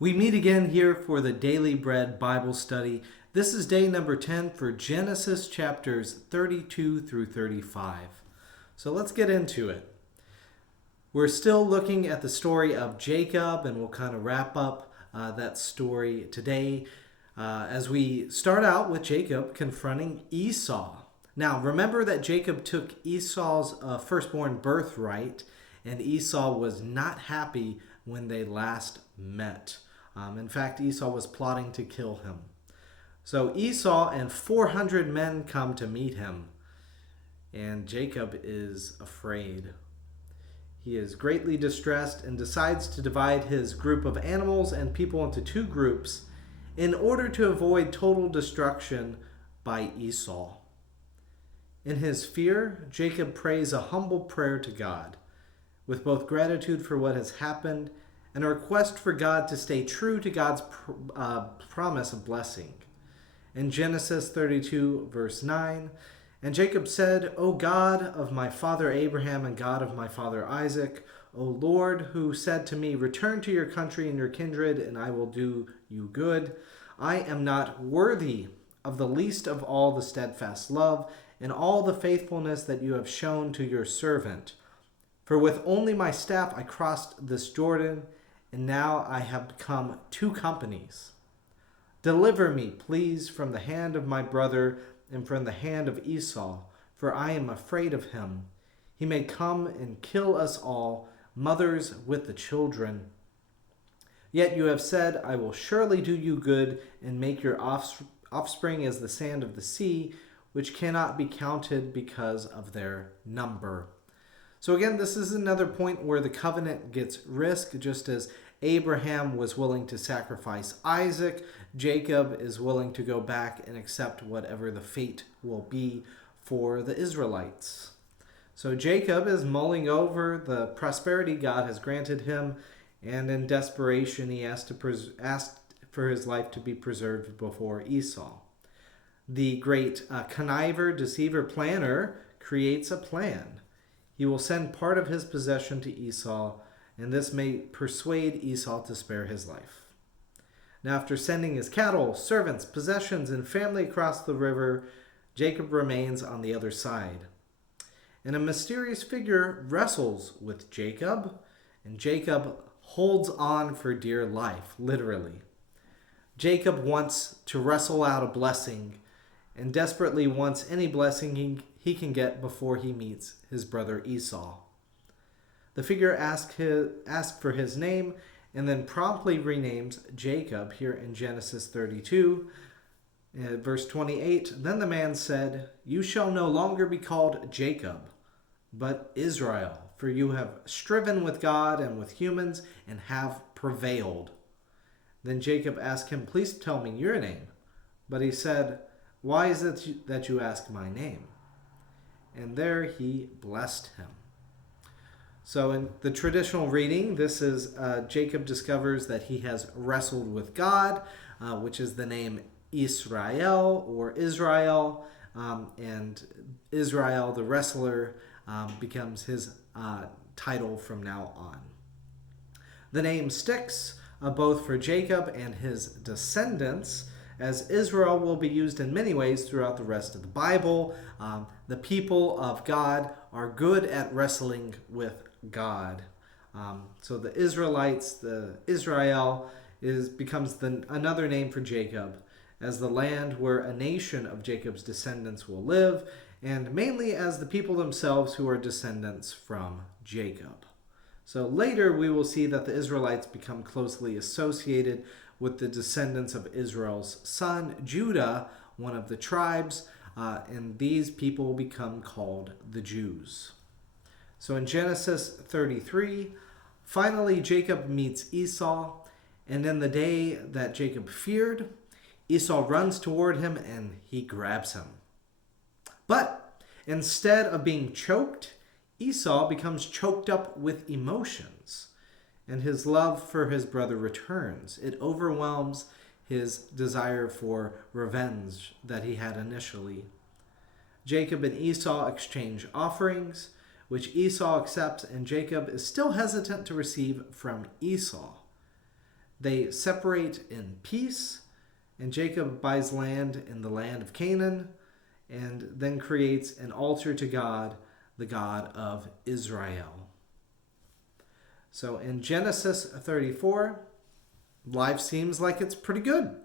We meet again here for the Daily Bread Bible study. This is day number 10 for Genesis chapters 32 through 35. So let's get into it. We're still looking at the story of Jacob, and we'll kind of wrap up that story today as we start out with Jacob confronting Esau. Now, remember that Jacob took Esau's firstborn birthright, and Esau was not happy when they last met. In fact, Esau was plotting to kill him. So Esau and 400 men come to meet him, and Jacob is afraid. He is greatly distressed and decides to divide his group of animals and people into two groups in order to avoid total destruction by Esau. In his fear, Jacob prays a humble prayer to God, with both gratitude for what has happened and a request for God to stay true to God's promise of blessing. In Genesis 32, verse 9, "And Jacob said, O God of my father Abraham and God of my father Isaac, O Lord, who said to me, Return to your country and your kindred, and I will do you good. I am not worthy of the least of all the steadfast love and all the faithfulness that you have shown to your servant. For with only my staff I crossed this Jordan, and now I have become two companies. Deliver me, please, from the hand of my brother and from the hand of Esau, for I am afraid of him. He may come and kill us all, mothers with the children. Yet you have said, I will surely do you good and make your offspring as the sand of the sea, which cannot be counted because of their number." So again, this is another point where the covenant gets risked. Just as Abraham was willing to sacrifice Isaac, Jacob is willing to go back and accept whatever the fate will be for the Israelites. So Jacob is mulling over the prosperity God has granted him, and in desperation he asked for his life to be preserved before Esau. The great conniver, deceiver, planner creates a plan. He will send part of his possession to Esau, and this may persuade Esau to spare his life. Now, after sending his cattle, servants, possessions, and family across the river, Jacob remains on the other side. And a mysterious figure wrestles with Jacob, and Jacob holds on for dear life, literally. Jacob wants to wrestle out a blessing and desperately wants any blessing he can get before he meets his brother Esau. The figure asks for his name and then promptly renames Jacob here in Genesis 32, verse 28. Then the man said, You shall no longer be called Jacob, but Israel, for you have striven with God and with humans and have prevailed. Then Jacob asked him, Please tell me your name. But he said, Why is it that you ask my name? And there he blessed him. So in the traditional reading, this is Jacob discovers that he has wrestled with God, which is the name Israel or Israel, and Israel, the wrestler, becomes his title from now on. The name sticks both for Jacob and his descendants, as Israel will be used in many ways throughout the rest of the Bible. The people of God are good at wrestling with God. So the Israelites, the Israel, becomes another name for Jacob as the land where a nation of Jacob's descendants will live, and mainly as the people themselves who are descendants from Jacob. So later we will see that the Israelites become closely associated with the descendants of Israel's son, Judah, one of the tribes, and these people will become called the Jews. So in Genesis 33, finally Jacob meets Esau, and in the day that Jacob feared, Esau runs toward him and he grabs him. But instead of being choked, Esau becomes choked up with emotions, and his love for his brother returns. It overwhelms his desire for revenge that he had initially. Jacob and Esau exchange offerings, which Esau accepts, and Jacob is still hesitant to receive from Esau. They separate in peace, and Jacob buys land in the land of Canaan and then creates an altar to God, the God of Israel. So in Genesis 34, life seems like it's pretty good.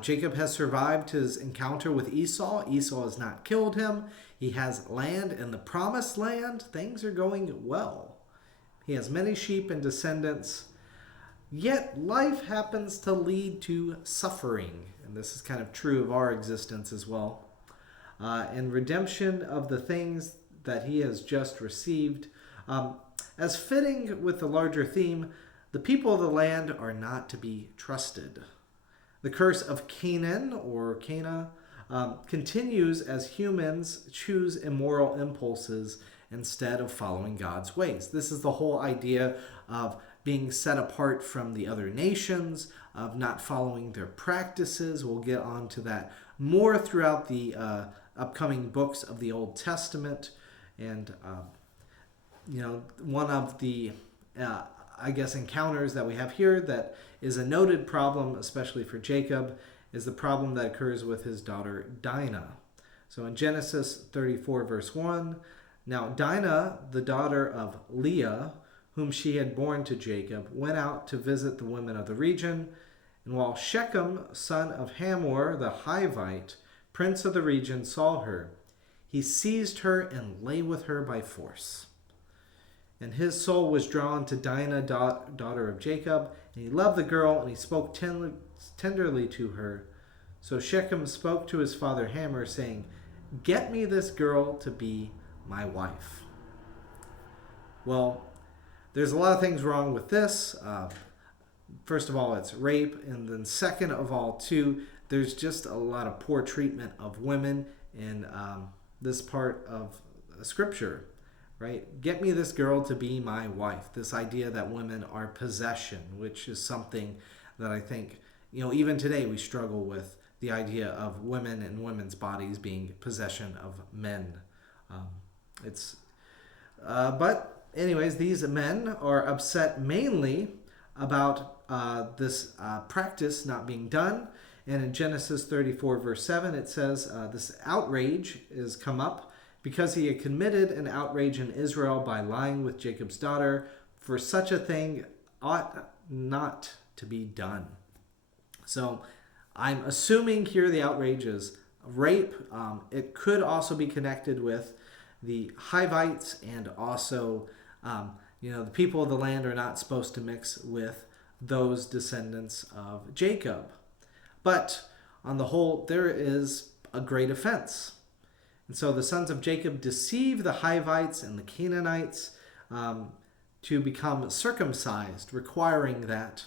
Jacob has survived his encounter with Esau. Esau has not killed him. He has land in the promised land. Things are going well. He has many sheep and descendants. Yet life happens to lead to suffering. And this is kind of true of our existence as well. And redemption of the things that he has just received. As fitting with the larger theme, the people of the land are not to be trusted. The curse of Canaan, or Cana, continues as humans choose immoral impulses instead of following God's ways. This is the whole idea of being set apart from the other nations, of not following their practices. We'll get on to that more throughout the upcoming books of the Old Testament. And, one of the, encounters that we have here that is a noted problem, especially for Jacob, is the problem that occurs with his daughter Dinah. So in Genesis 34, verse 1, now Dinah, the daughter of Leah, whom she had borne to Jacob, went out to visit the women of the region. And while Shechem, son of Hamor the Hivite, prince of the region, saw her, he seized her and lay with her by force. And his soul was drawn to Dinah, daughter of Jacob, and he loved the girl, and he spoke tenderly to her. So Shechem spoke to his father Hamor, saying, "Get me this girl to be my wife." Well, there's a lot of things wrong with this. First of all, it's rape, and then second of all, too, there's just a lot of poor treatment of women in this part of Scripture. Right? Get me this girl to be my wife. This idea that women are possession, which is something that I think, even today we struggle with the idea of women and women's bodies being possession of men. But anyways, these men are upset mainly about this practice not being done. And in Genesis 34, verse 7, it says, this outrage is come up because he had committed an outrage in Israel by lying with Jacob's daughter, for such a thing ought not to be done. So I'm assuming here the outrage is rape. It could also be connected with the Hivites, and also, the people of the land are not supposed to mix with those descendants of Jacob. But on the whole, there is a great offense. And so the sons of Jacob deceive the Hivites and the Canaanites to become circumcised, requiring that.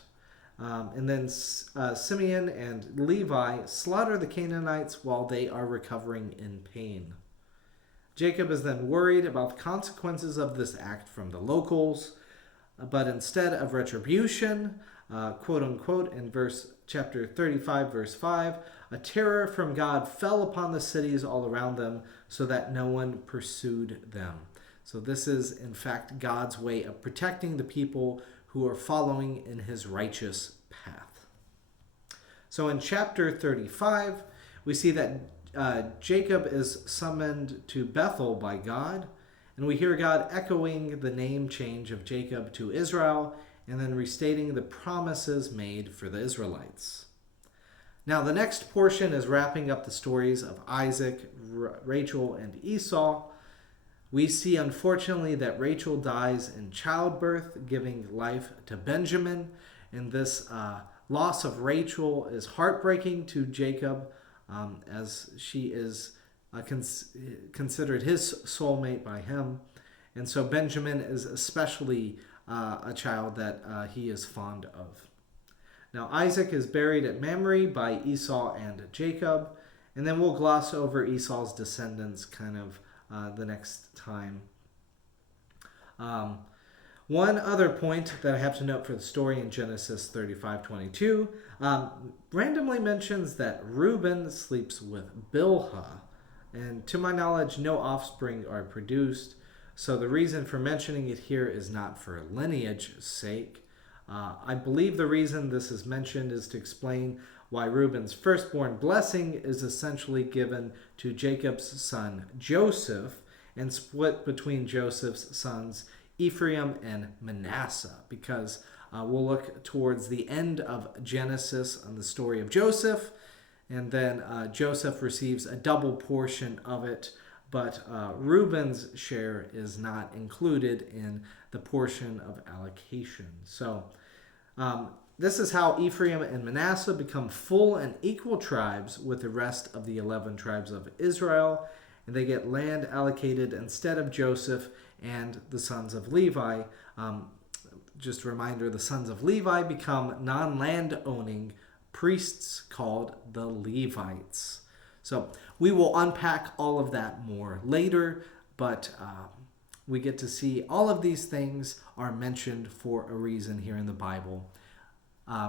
And then Simeon and Levi slaughter the Canaanites while they are recovering in pain. Jacob is then worried about the consequences of this act from the locals, but instead of retribution, quote unquote, in chapter 35, verse 5, a terror from God fell upon the cities all around them so that no one pursued them. So this is, in fact, God's way of protecting the people who are following in his righteous path. So in chapter 35, we see that Jacob is summoned to Bethel by God, and we hear God echoing the name change of Jacob to Israel, and then restating the promises made for the Israelites. Now, the next portion is wrapping up the stories of Isaac, Rachel, and Esau. We see, unfortunately, that Rachel dies in childbirth, giving life to Benjamin. And this loss of Rachel is heartbreaking to Jacob, as she is considered his soulmate by him. And so Benjamin is especially a child that he is fond of. Now, Isaac is buried at Mamre by Esau and Jacob, and then we'll gloss over Esau's descendants kind of the next time. One other point that I have to note for the story in Genesis 35:22 randomly mentions that Reuben sleeps with Bilhah, and to my knowledge, no offspring are produced. So the reason for mentioning it here is not for lineage's sake, I believe the reason this is mentioned is to explain why Reuben's firstborn blessing is essentially given to Jacob's son Joseph and split between Joseph's sons Ephraim and Manasseh, because we'll look towards the end of Genesis on the story of Joseph, and then Joseph receives a double portion of it, but Reuben's share is not included in the portion of allocation. So this is how Ephraim and Manasseh become full and equal tribes with the rest of the 11 tribes of Israel, and they get land allocated instead of Joseph and the sons of Levi. Just a reminder, the sons of Levi become non-land owning priests called the Levites. So we will unpack all of that more later, but we get to see all of these things are mentioned for a reason here in the Bible.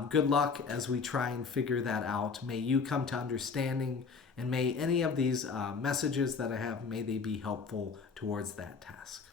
Good luck as we try and figure that out. May you come to understanding, and may any of these messages that I have, may they be helpful towards that task.